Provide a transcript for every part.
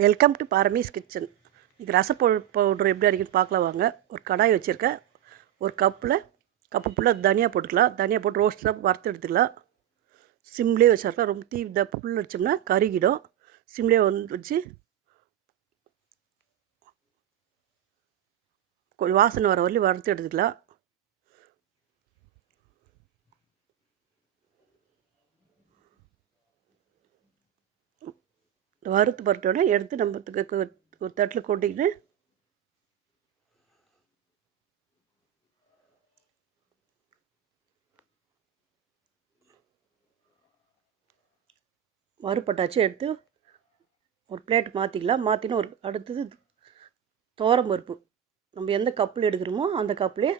Welcome to பாரமீஸ் kitchen இன்றைக்கி ரச powder எப்படி அடிக்கணும்னு பார்க்கலாம் வாங்க. ஒரு கடாய் வச்சுருக்கேன். ஒரு கப்பில் கப்பு ஃபுல்லாக தனியாக போட்டுக்கலாம். தனியாக போட்டு ரோஸ்ட்டாக வறுத்து எடுத்துக்கலாம். சிம்லேயே வச்சிருக்கலாம் ரொம்ப தீ த புல் வச்சோம்னா கருகிடும். சிம்லேயே வந்து வச்சு கொஞ்சம் வாசனை வர வரலையும் வறுத்து எடுத்துக்கலாம். வறுத்து பரட்டோட எடுத்து நம்ம ஒரு தட்டில் கொட்டிக்கிட்டு வறுப்பட்டாச்சும் எடுத்து ஒரு பிளேட் மாற்றிக்கலாம் மாற்றினா ஒரு அடுத்தது துவரம் பருப்பு. நம்ம எந்த கப்பில் எடுக்கிறோமோ அந்த கப்புலேயே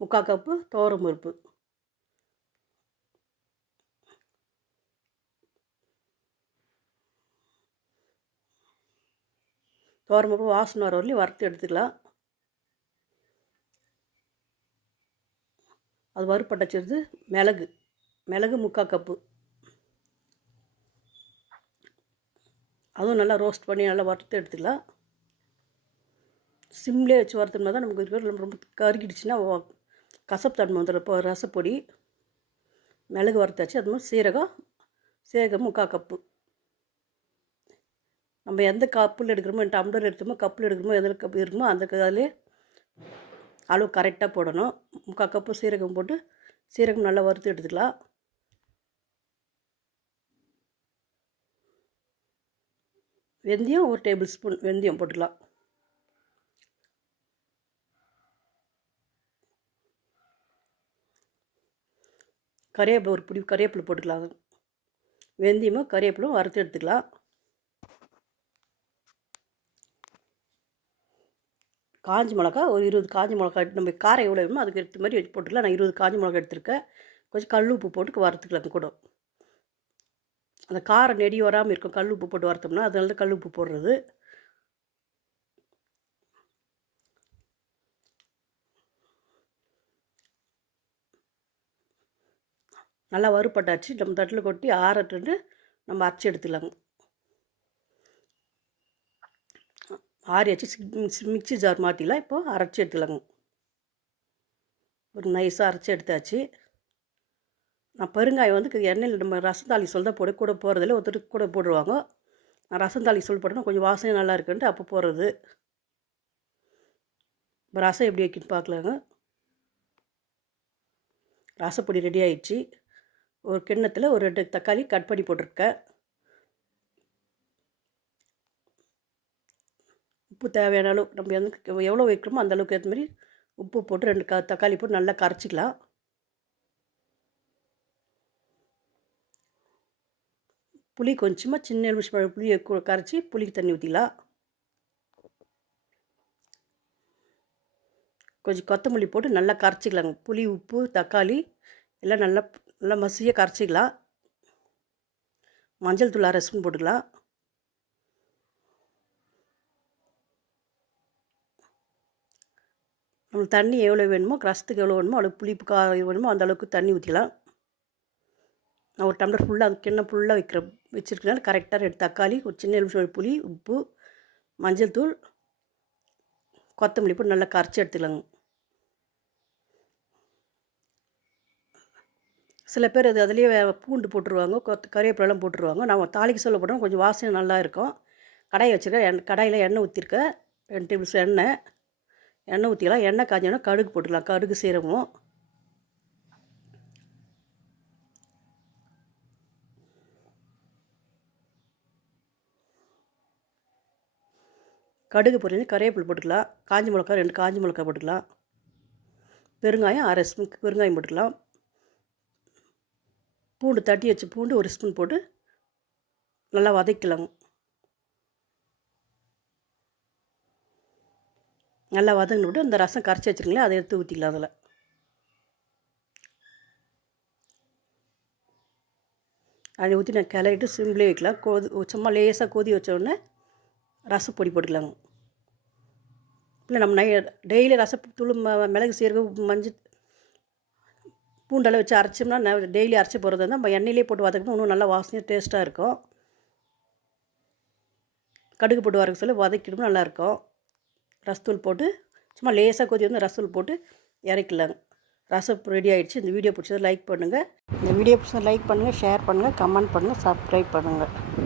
முக்கால் கப்பு துவரம் பருப்பு. துவரம்பருப்பு வாசனை வர வரலையும் வறுத்து எடுத்துக்கலாம். அது வறுப்பட்டச்சிருது மிளகு மிளகு முக்கால் கப்பு. அதுவும் நல்லா ரோஸ்ட் பண்ணி நல்லா வறுத்து எடுத்துக்கலாம். சிம்லேயே வச்சு வறுத்தோம்னா தான் நமக்கு இருக்கிற ரொம்ப கருகிடுச்சுன்னா கசப்பு தன்மை வந்துடும். இப்போ ரசப்பொடி மிளகு வறுத்தாச்சு. அது மாதிரி சீரகம் சீரகம் முக்கால் கப்பு. நம்ம எந்த கப்பில் எடுக்கிறோமோ டம்ளர் எடுத்தோமோ கப்பில் எடுக்கிறோமோ எந்த கப் இருக்குமோ அந்த அதிலே அளவு கரெக்டாக போடணும். முக்கால் கப்பு சீரகம் போட்டு சீரகம் நல்லா வறுத்து எடுத்துக்கலாம். வெந்தயம் ஒரு டேபிள் ஸ்பூன் வெந்தயம் போட்டுக்கலாம். கறிவேப்பிலை ஒரு பிடி கறிவேப்பிலை போட்டுக்கலாம். வெந்தயமும் கறிவேப்பிலும் வறுத்து எடுத்துக்கலாம். காஞ்சி மிளகா ஒரு இருபது காஞ்சி மிளகா நம்ம காரம் எவ்வளோ வேணுமோ அதுக்கு ஏற்ற மாதிரி வச்சு போட்டுக்கலாம். நான் இருபது காஞ்சி மிளகா எடுத்திருக்கேன். கொஞ்சம் கல் உப்பு போட்டு வறுத்துக்கலாம் கூட. அந்த காரம் நெடி வராமல் இருக்கும். கல் உப்பு போட்டு வறுத்தோம்னா அதனால தான் கல் உப்பு போடுறது. நல்லா வறுப்பட்டாச்சு நம்ம தட்டில் கொட்டி ஆறட்டுன்னு நம்ம அரைச்சி எடுத்துக்கலாங்க ஆறியாச்சு மிக்ஸி ஜார் மாற்றிலாம் இப்போது அரைச்சி எடுத்துக்கலாங்க. ஒரு நைஸாக அரைச்சி எடுத்தாச்சு. நான் பெருங்காயம் வந்து எண்ணெயில் நம்ம ரசந்தாளி சொல் தான் போட கூட போகிறதில்ல ஒருத்தர் கூட போடுவாங்க நான் ரசந்தாளி சொல் போட்டேன்னா கொஞ்சம் வாசனை நல்லா இருக்குன்ட்டு அப்போ போடுறது. இப்போ ரசம் எப்படி வைக்கணும்னு பார்க்கலாங்க. ரசப்பொடி ரெடி ஆயிடுச்சு. ஒரு கிண்ணத்தில் ஒரு ரெண்டு தக்காளி கட் பண்ணி போட்டிருக்கேன். உப்பு தேவையான அளவு நம்ம எந்த எவ்வளோ வைக்கிறோமோ அந்தளவுக்கு ஏற்ற மாதிரி உப்பு போட்டு ரெண்டு க தக்காளி போட்டு நல்லா கரைச்சிக்கலாம். புளி கொஞ்சமாக சின்ன எலுமிச்சை புளியை கரைச்சி புளிக்கு தண்ணி ஊற்றிக்கலாம் கொஞ்சம் கொத்தமல்லி போட்டு நல்லா கரைச்சிக்கலாங்க. புளி உப்பு தக்காளி எல்லாம் நல்லா நல்லா மசியாக கரைச்சிக்கலாம். மஞ்சள் தூள் அரை ஸ்பூன் போட்டுக்கலாம். நம்மளுக்கு தண்ணி எவ்வளோ வேணுமோ ரசத்துக்கு எவ்வளோ வேணுமோ அவ்வளோ புளிப்பு கா வேணுமோ அந்த அளவுக்கு தண்ணி ஊற்றிக்கலாம் நான் ஒரு டம்ளர் ஃபுல்லாக அந்த கிண்ணம் ஃபுல்லாக வைக்கிற வச்சுருக்கனால கரெக்டாக ரெண்டு தக்காளி ஒரு சின்ன எலுமிச்சை புளி உப்பு மஞ்சள் தூள் கொத்தமல்லி போட்டு நல்லா கரைச்சி எடுத்துக்கலாங்க. சில பேர் அது அதுலேயே பூண்டு போட்டுருவாங்க கொத்த கறிவேப்பிலாம் போட்டுருவாங்க. நான் தாளிக்கு சொல்ல போட்டோம் கொஞ்சம் வாசனை நல்லா இருக்கும். கடாயை வச்சுருக்கேன். எண் கடாயில் எண்ணெய் ஊற்றிருக்கேன் ரெண்டு டேபிள் எண்ணெய். எண்ணெய் ஊற்றிக்கலாம் எண்ணெய் காஞ்சோன்னா கடுகு போட்டுக்கலாம். கடுகு சீரகம். கடுகு பொரியல் கறிவேப்பிலை போட்டுக்கலாம். காஞ்சி மிளகா ரெண்டு காஞ்சி மிளகா போட்டுக்கலாம். பெருங்காயம் அரை ஸ்பூன் பெருங்காயம் போட்டுக்கலாம். பூண்டு தட்டி வச்சு பூண்டு ஒரு ஸ்பூன் போட்டு நல்லா வதக்கலாம் நல்லா வதங்கின விட்டு அந்த ரசம் கரைச்சி வச்சுருங்களேன் அதை எடுத்து ஊற்றிக்கலாம் அதில். அதை ஊற்றி நான் கிளறிட்டு சிம்லேயே வைக்கலாம். கொதி சும்மா லேசாக கொதி வச்சோடனே ரசம் பொடி போட்டுக்கலாங்க. இல்லை நம்ம நை டெய்லி ரசத்தூள் ம- மிளகு சீரகம் மஞ்சள் பூண்டெல்லாம் வச்சு அரைச்சோம்னா டெய்லி அரைச்சி போகிறது வந்து நம்ம எண்ணெயிலே போட்டு வதக்கணும் இன்னும் நல்லா வாசனையாக டேஸ்ட்டாக இருக்கும். கடுகு போட்டு வரக்கு சொல்லி வதக்கிடும் நல்லாயிருக்கும் ரசத்தூள் போட்டு சும்மா லேசாக கொதி வந்து ரசத்தூள் போட்டு இறக்கலாங்க ரசம் ரெடி ஆகிடுச்சு இந்த வீடியோ பிடிச்சதை லைக் பண்ணுங்கள் இந்த வீடியோ பிடிச்சதை லைக் பண்ணுங்கள் ஷேர் பண்ணுங்கள் கமெண்ட் பண்ணுங்கள் சப்ஸ்கிரைப் பண்ணுங்கள்